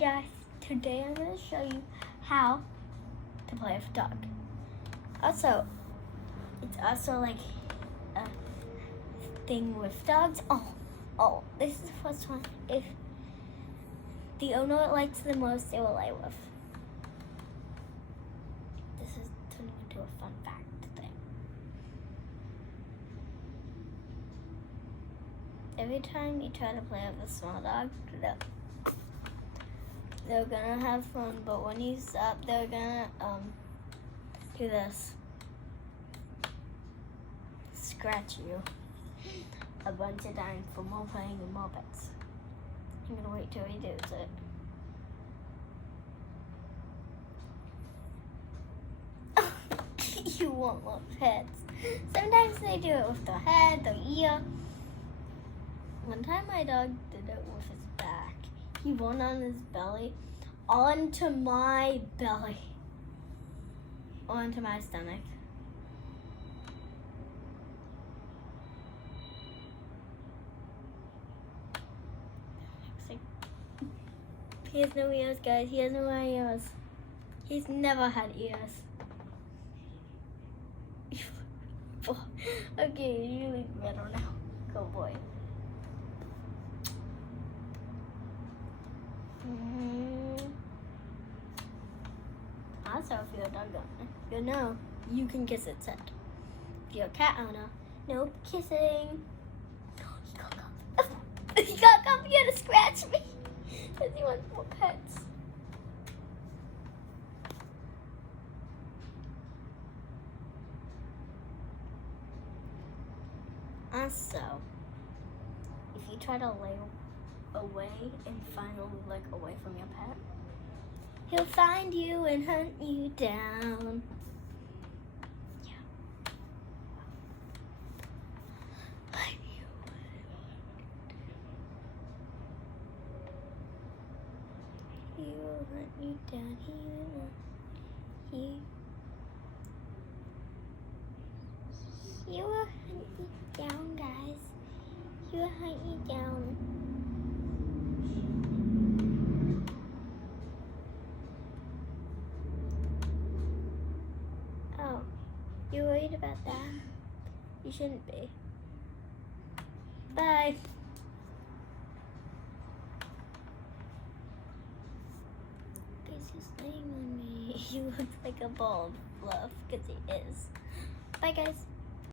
guys, today I'm going to show you how to play with a dog. Also, it's also like a thing with dogs. Oh, this is the first one. If the owner it likes the most, they will lay with. This is turning into a fun fact thing. Every time you try to play with a small dog, they're gonna have fun, but when you stop, they're gonna do this. Scratch you a bunch of times for more playing with more pets. I'm gonna wait till he does it. You won't love pets. Sometimes they do it with their head, their ear. One time my dog did it with his back. He went on his belly, onto my belly, onto my stomach. He has no ears, guys. He has no ears. He's never had ears. Okay, you leave better now. Go boy. Also, if you're a dog owner, you know you can kiss its head. If you're a cat owner, no kissing. He got up. He got up here to scratch me. Because he wants more pets. Also, if you try to lay away and finally like away from your pet, he'll find you and hunt you down. Yeah. He will hunt you down. He will hunt you down, guys. He will hunt you down. Oh, you're worried about that? You shouldn't be. Bye. He's just laying on me. He looks like a ball of fluff because he is. Bye, guys.